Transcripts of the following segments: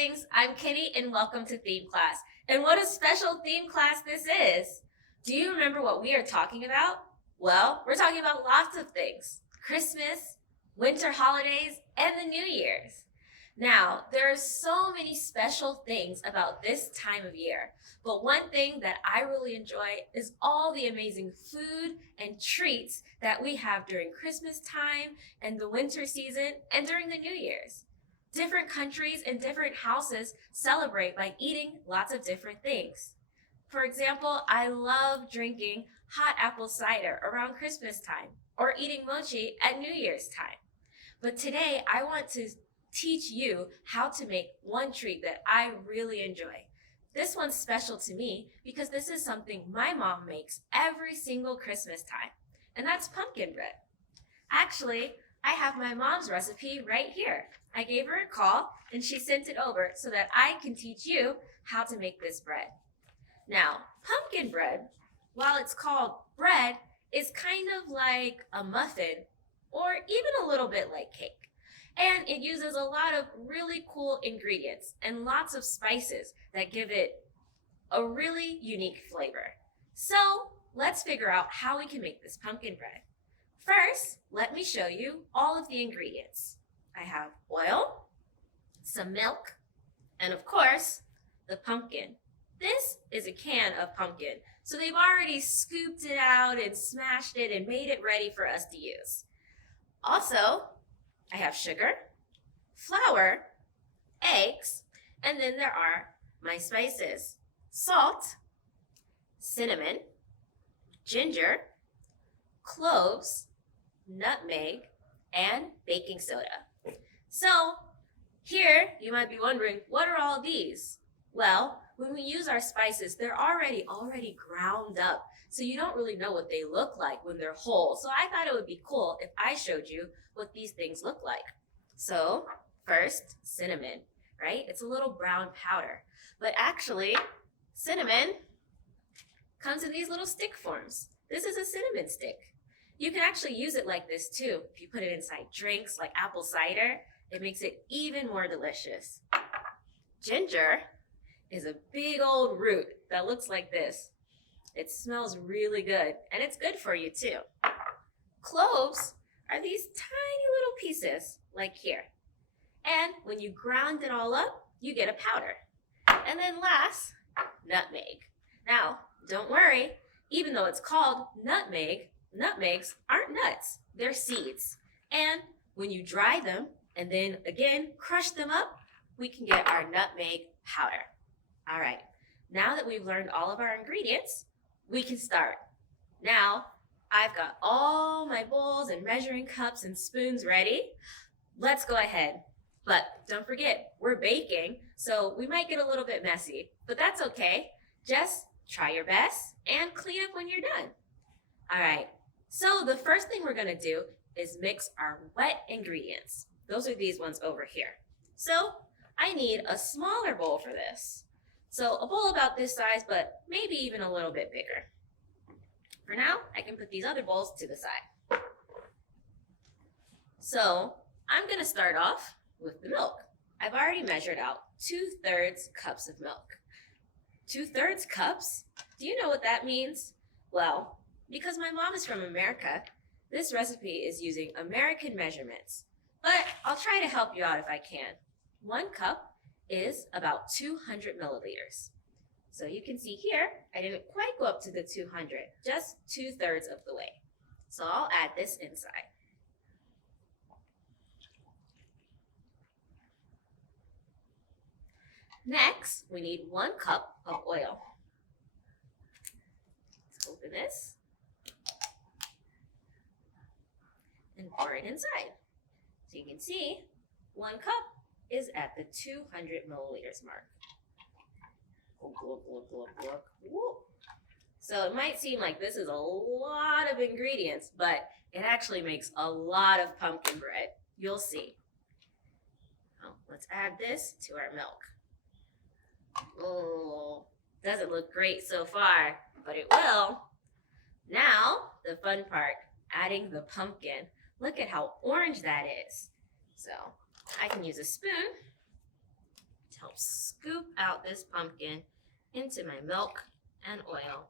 siblings, I'm Kitty and welcome to Theme Class. And what a special theme class this is! Do you remember what we are talking about? Well, we're talking about lots of things. Christmas, winter holidays, and the New Year's. Now, there are so many special things about this time of year, but one thing that I really enjoy is all the amazing food and treats that we have during Christmas time and the winter season and during the New Year's. Different countries and different houses celebrate by eating lots of different things. For example, I love drinking hot apple cider around Christmas time or eating mochi at New Year's time. But today, I want to teach you how to make one treat that I really enjoy. This one's special to me because this is something my mom makes every single Christmas time, and that's pumpkin bread. Actually, I have my mom's recipe right here. I gave her a call and she sent it over so that I can teach you how to make this bread. Now, pumpkin bread, while it's called bread, is kind of like a muffin or even a little bit like cake. And it uses a lot of really cool ingredients and lots of spices that give it a really unique flavor. So let's figure out how we can make this pumpkin bread. First, let me show you all of the ingredients. I have oil, some milk, and of course, the pumpkin. This is a can of pumpkin, so they've already scooped it out and smashed it and made it ready for us to use. Also, I have sugar, flour, eggs, and then there are my spices: salt, cinnamon, ginger, cloves, nutmeg, and baking soda. So here you might be wondering, what are all these? Well, when we use our spices, they're already ground up, so you don't really know what they look like when they're whole. So I thought it would be cool if I showed you what these things look like. So first, cinnamon, right? It's a little brown powder, but actually cinnamon comes in these little stick forms. This is a cinnamon stick. You can actually use it like this too. If you put it inside drinks like apple cider, it makes it even more delicious. Ginger is a big old root that looks like this. It smells really good, and it's good for you too. Cloves are these tiny little pieces, like here. And when you ground it all up, you get a powder. And then last, nutmeg. Now, don't worry, even though it's called nutmeg, nutmegs aren't nuts, they're seeds. And when you dry them and then again crush them up, we can get our nutmeg powder. All right, now that we've learned all of our ingredients, we can start. Now, I've got all my bowls and measuring cups and spoons ready. Let's go ahead. But don't forget, we're baking, so we might get a little bit messy, but that's okay. Just try your best and clean up when you're done. All right, so the first thing we're gonna do is mix our wet ingredients. Those are these ones over here. So I need a smaller bowl for this. So a bowl about this size, but maybe even a little bit bigger. For now, I can put these other bowls to the side. So I'm gonna start off with the milk. I've already measured out 2/3 cups of milk. 2/3 cups? Do you know what that means? Well, because my mom is from America, this recipe is using American measurements. But I'll try to help you out if I can. 1 cup is about 200 milliliters. So you can see here, I didn't quite go up to the 200, just 2/3 of the way. So I'll add this inside. Next, we need 1 cup of oil. Let's open this and pour it inside. So you can see 1 cup is at the 200 milliliters mark. So it might seem like this is a lot of ingredients, but it actually makes a lot of pumpkin bread. You'll see. Oh, let's add this to our milk. Oh, doesn't look great so far, but it will. Now, the fun part, adding the pumpkin. Look at how orange that is. So I can use a spoon to to help scoop out this pumpkin into my milk and oil.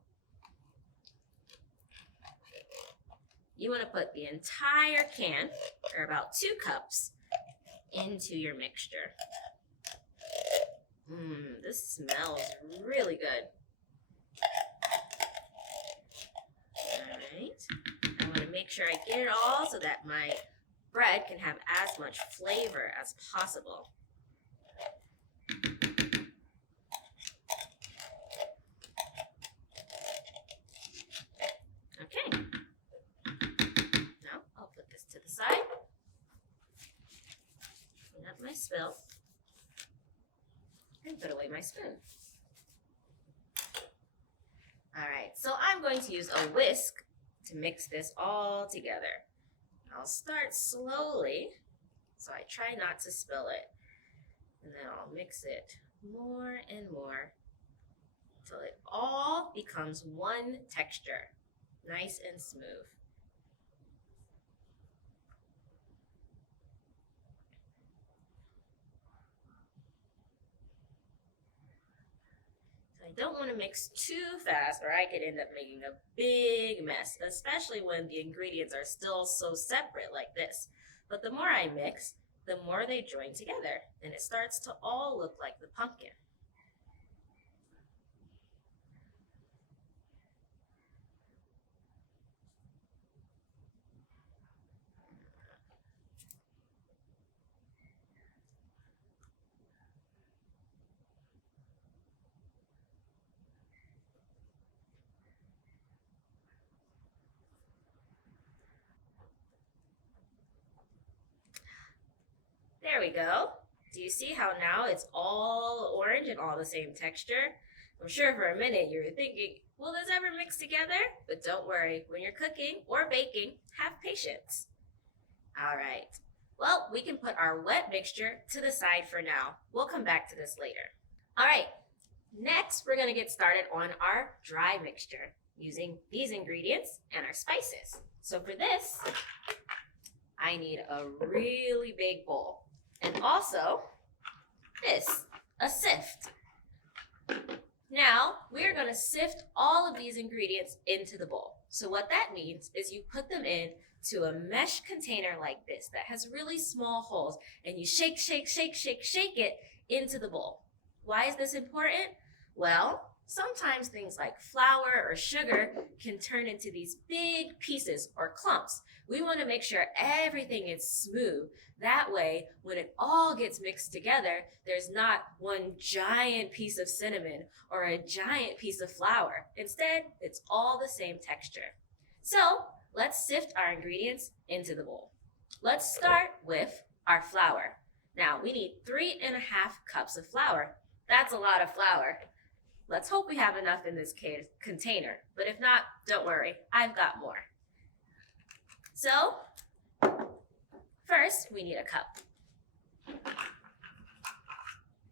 You want to put the entire can, or about 2 cups, into your mixture. This smells really good. Alright, I want to make sure I get it all so that my bread can have as much flavor as possible. Okay, now I'll put this to the side. Clean up my spill and put away my spoon. Alright, so I'm going to use a whisk to mix this all together. I'll start slowly, so I try not to spill it. And then I'll mix it more and more until it all becomes one texture, nice and smooth. I don't want to mix too fast or I could end up making a big mess, especially when the ingredients are still so separate like this. But the more I mix, the more they join together and it starts to all look like the pumpkin. There we go. Do you see how now it's all orange and all the same texture? I'm sure for a minute you were thinking, will this ever mix together? But don't worry, when you're cooking or baking, have patience. All right. Well, we can put our wet mixture to the side for now. We'll come back to this later. All right. Next, we're going to get started on our dry mixture using these ingredients and our spices. So for this, I need a really big bowl. And also, this, a sift. Now, we're going to sift all of these ingredients into the bowl. So what that means is you put them into a mesh container like this that has really small holes, and you shake, shake, shake, shake, shake it into the bowl. Why is this important? Well, sometimes things like flour or sugar can turn into these big pieces or clumps. We want to make sure everything is smooth. That way, when it all gets mixed together, there's not one giant piece of cinnamon or a giant piece of flour. Instead, it's all the same texture. So, let's sift our ingredients into the bowl. Let's start with our flour. Now, we need 3.5 cups of flour. That's a lot of flour. Let's hope we have enough in this container, but if not, don't worry, I've got more. So, first we need a cup.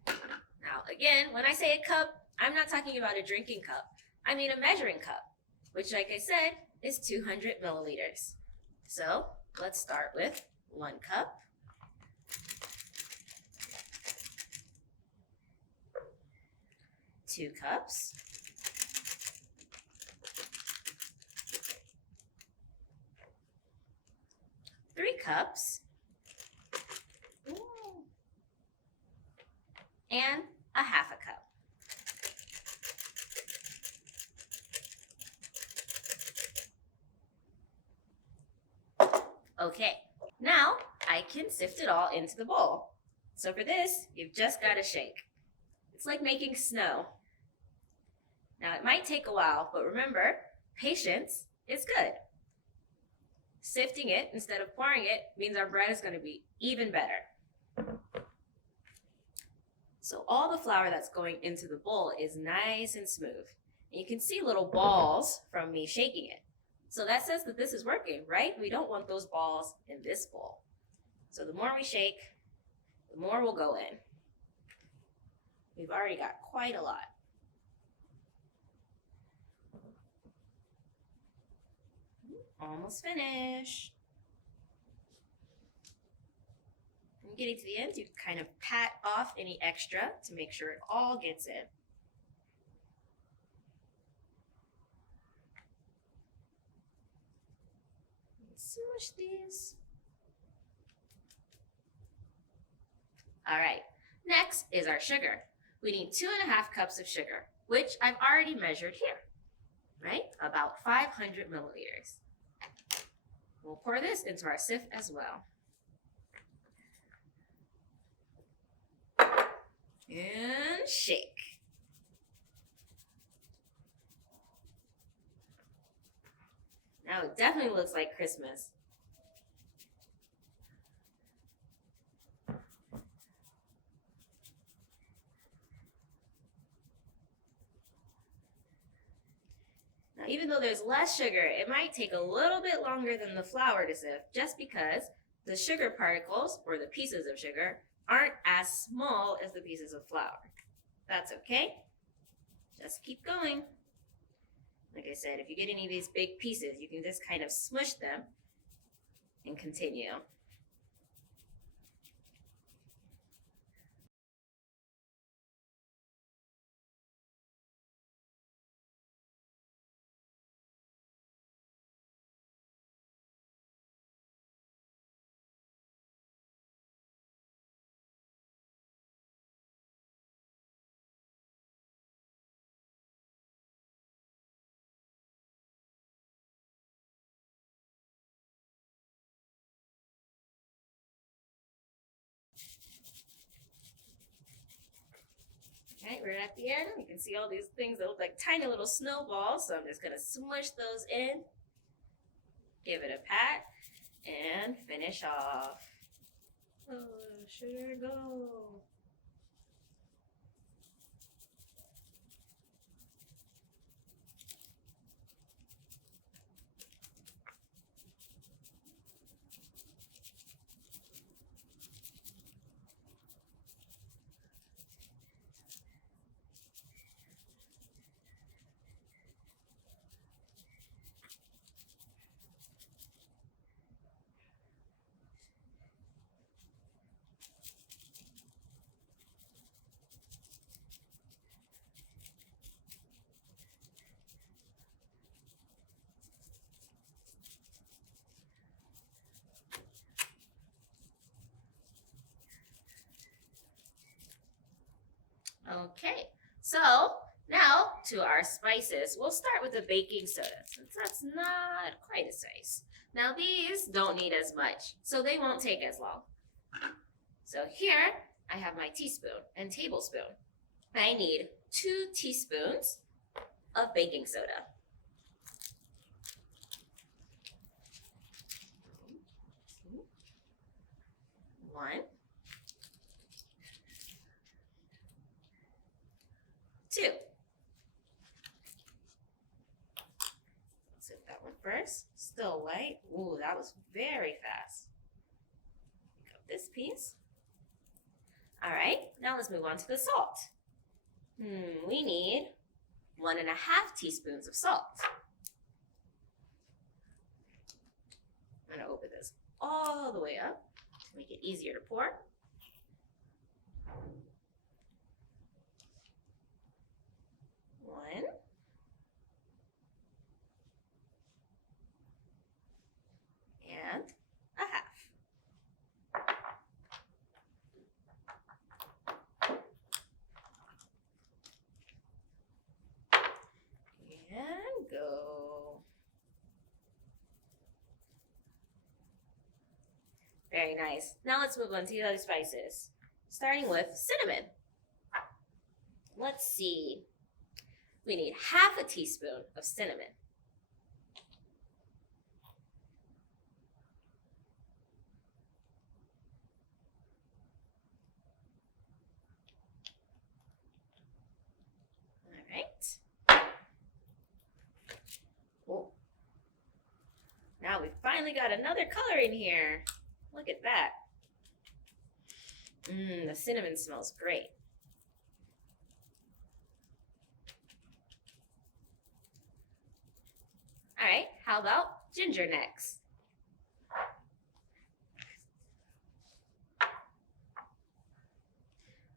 Now again, when I say a cup, I'm not talking about a drinking cup. I mean a measuring cup, which like I said, is 200 milliliters. So, let's start with 1 cup. 2 cups, 3 cups, and a half a cup. Okay, now I can sift it all into the bowl. So for this, you've just got to shake. It's like making snow. Now it might take a while, but remember, patience is good. Sifting it instead of pouring it means our bread is going to be even better. So all the flour that's going into the bowl is nice and smooth. And you can see little balls from me shaking it. So that says that this is working, right? We don't want those balls in this bowl. So the more we shake, the more will go in. We've already got quite a lot. Almost finished. getting to the end, you can kind of pat off any extra to make sure it all gets in. Smush these. All right, next is our sugar. We need 2.5 cups of sugar, which I've already measured here, right? About 500 milliliters. We'll pour this into our sieve as well. And shake. Now it definitely looks like Christmas. Now, even though there's less sugar, it might take a little bit longer than the flour to sift, just because the sugar particles, or the pieces of sugar, aren't as small as the pieces of flour. That's okay. Just keep going. Like I said, if you get any of these big pieces, you can just kind of smush them and continue. Okay, we're at the end. You can see all these things that look like tiny little snowballs. So I'm just going to smush those in, give it a pat, and finish off. Oh, sugar go. Okay, so now to our spices. We'll start with the baking soda, since that's not quite a spice. Now these don't need as much, so they won't take as long. So here I have my teaspoon and tablespoon. I need 2 teaspoons of baking soda. 1, 2. Let's hit that one first. Still white. Ooh, that was very fast. Pick up this piece. All right, now let's move on to the salt. We need 1.5 teaspoons of salt. I'm gonna open this all the way up to make it easier to pour. One. And a half. And go. Very nice. Now let's move on to the other spices, starting with cinnamon. Let's see. We need 1/2 teaspoon of cinnamon. All right. Oh. Now we finally got another color in here. Look at that. The cinnamon smells great. All right, how about ginger next?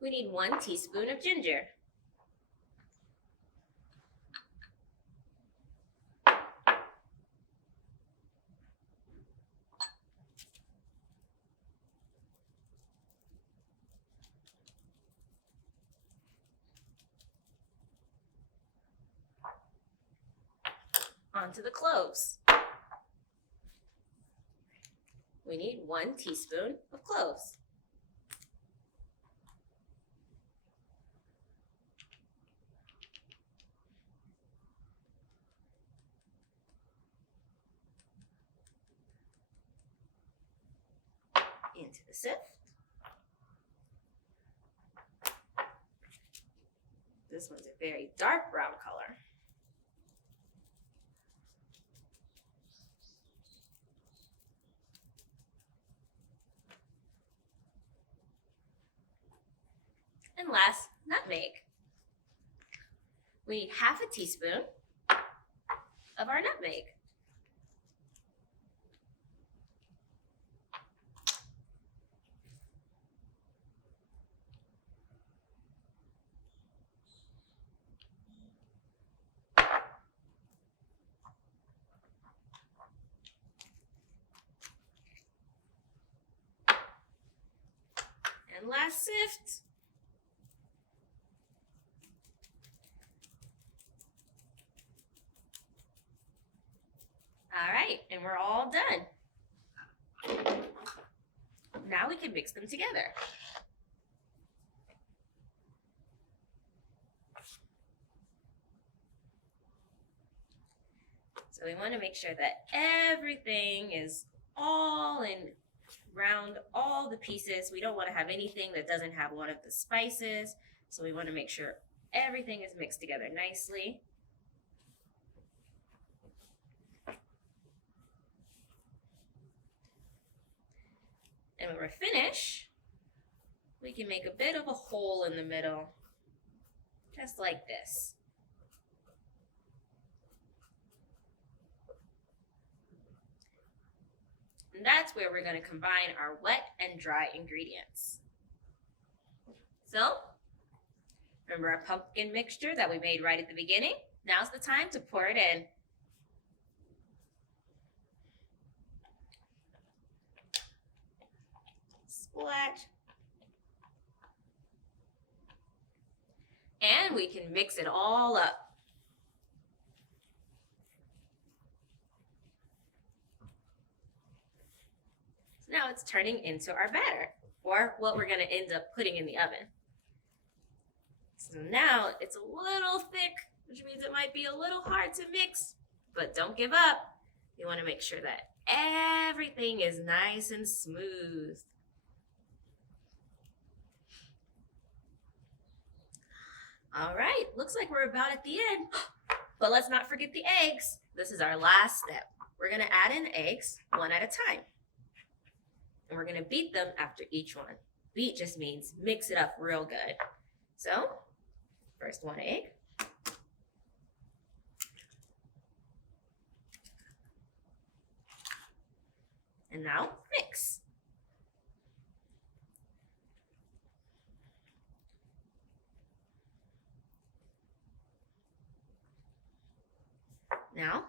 we need 1 teaspoon of ginger. Onto the cloves. We need 1 teaspoon of cloves. Into the sift. This one's a very dark brown color. And last, nutmeg. We need half a teaspoon of our nutmeg. And last sift. All right, and we're all done. Now we can mix them together. So we want to make sure that everything is all in round all the pieces. We don't want to have anything that doesn't have one of the spices. So we want to make sure everything is mixed together nicely. And when we're finished, we can make a bit of a hole in the middle, just like this. And that's where we're going to combine our wet and dry ingredients. So, remember our pumpkin mixture that we made right at the beginning? Now's the time to pour it in. Splat. And we can mix it all up. So now it's turning into our batter, or what we're going to end up putting in the oven. So now it's a little thick, which means it might be a little hard to mix, but don't give up. You want to make sure that everything is nice and smooth. All right, looks like we're about at the end, but let's not forget the eggs. This is our last step. We're gonna add in eggs one at a time. And we're gonna beat them after each one. Beat just means mix it up real good. So, first 1 egg. And now mix. Now,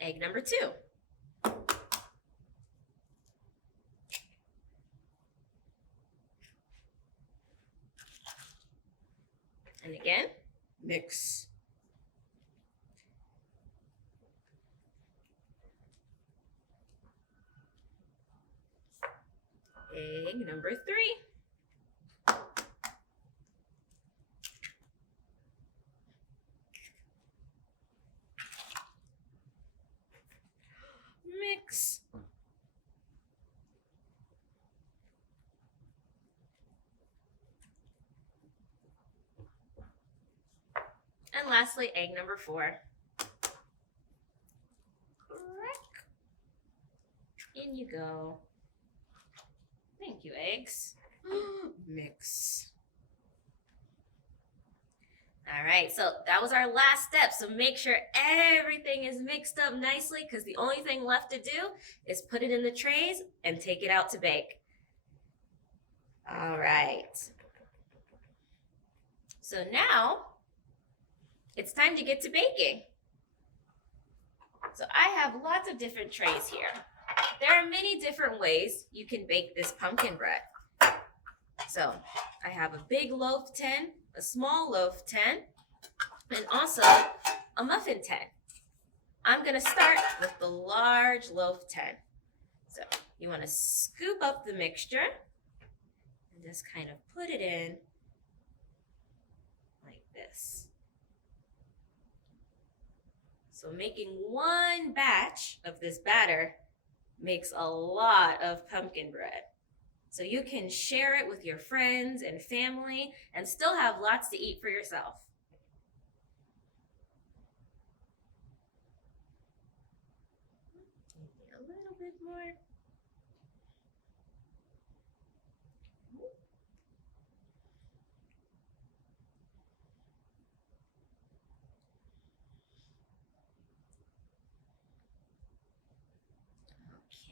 egg number 2. And again, mix. Egg number 3. Mix. And lastly, egg number 4. Crack. In you go. Thank you, eggs. Mix. All right, so that was our last step. So make sure everything is mixed up nicely, because the only thing left to do is put it in the trays and take it out to bake. All right. So now it's time to get to baking. So I have lots of different trays here. There are many different ways you can bake this pumpkin bread. So I have a big loaf tin, a small loaf tin, and also a muffin tin. I'm going to start with the large loaf tin. So you want to scoop up the mixture and just kind of put it in like this. So making one batch of this batter makes a lot of pumpkin bread. So you can share it with your friends and family and still have lots to eat for yourself. Maybe a little bit more.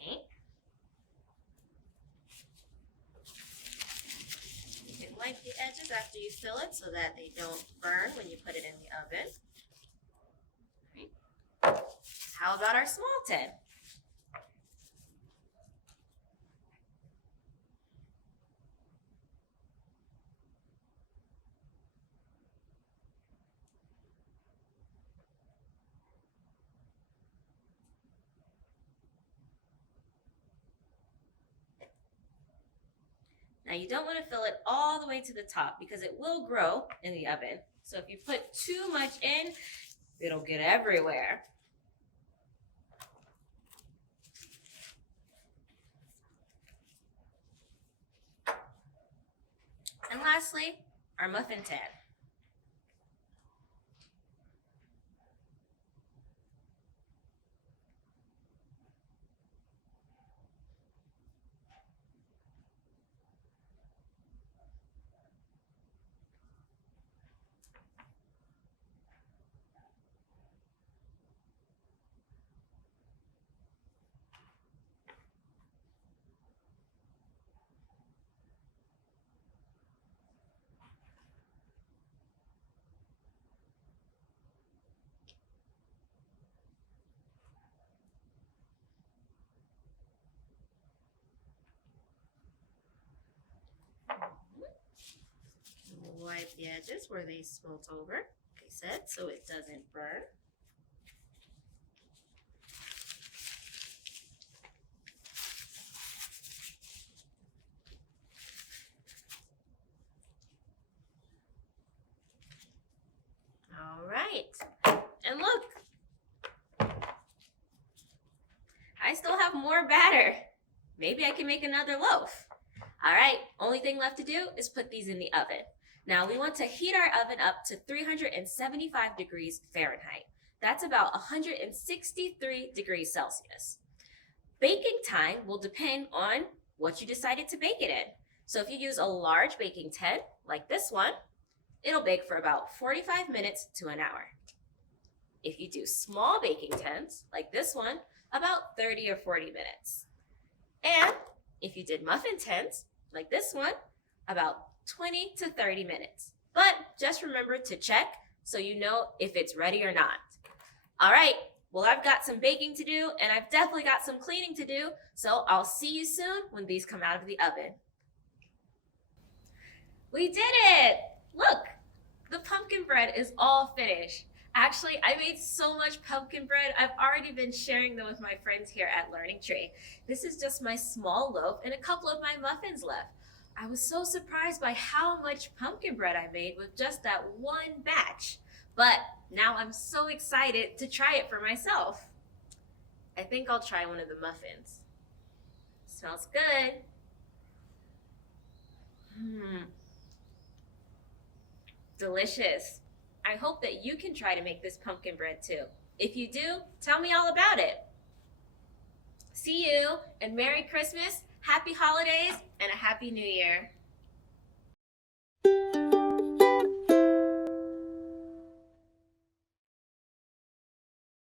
Okay. You can wipe the edges after you fill it so that they don't burn when you put it in the oven. Right. How about our small tin? Now you don't want to fill it all the way to the top because it will grow in the oven. So if you put too much in, it'll get everywhere. And lastly, our muffin tin. Wipe the edges where they smoked over, like I said, so it doesn't burn. All right, and look, I still have more batter. Maybe I can make another loaf. All right, only thing left to do is put these in the oven. Now we want to heat our oven up to 375 degrees Fahrenheit. That's about 163 degrees Celsius. Baking time will depend on what you decided to bake it in. So if you use a large baking tin, like this one, it'll bake for about 45 minutes to an hour. If you do small baking tins, like this one, about 30 or 40 minutes. And if you did muffin tins, like this one, about 20 to 30 minutes. But just remember to check so you know if it's ready or not. All right, well, I've got some baking to do and I've definitely got some cleaning to do. So I'll see you soon when these come out of the oven. We did it! Look, the pumpkin bread is all finished. Actually, I made so much pumpkin bread, I've already been sharing them with my friends here at Learning Tree. This is just my small loaf and a couple of my muffins left. I was so surprised by how much pumpkin bread I made with just that one batch. But now I'm so excited to try it for myself. I think I'll try one of the muffins. Smells good. Delicious. I hope that you can try to make this pumpkin bread too. If you do, tell me all about it. See you, and Merry Christmas, Happy Holidays, and a Happy New Year.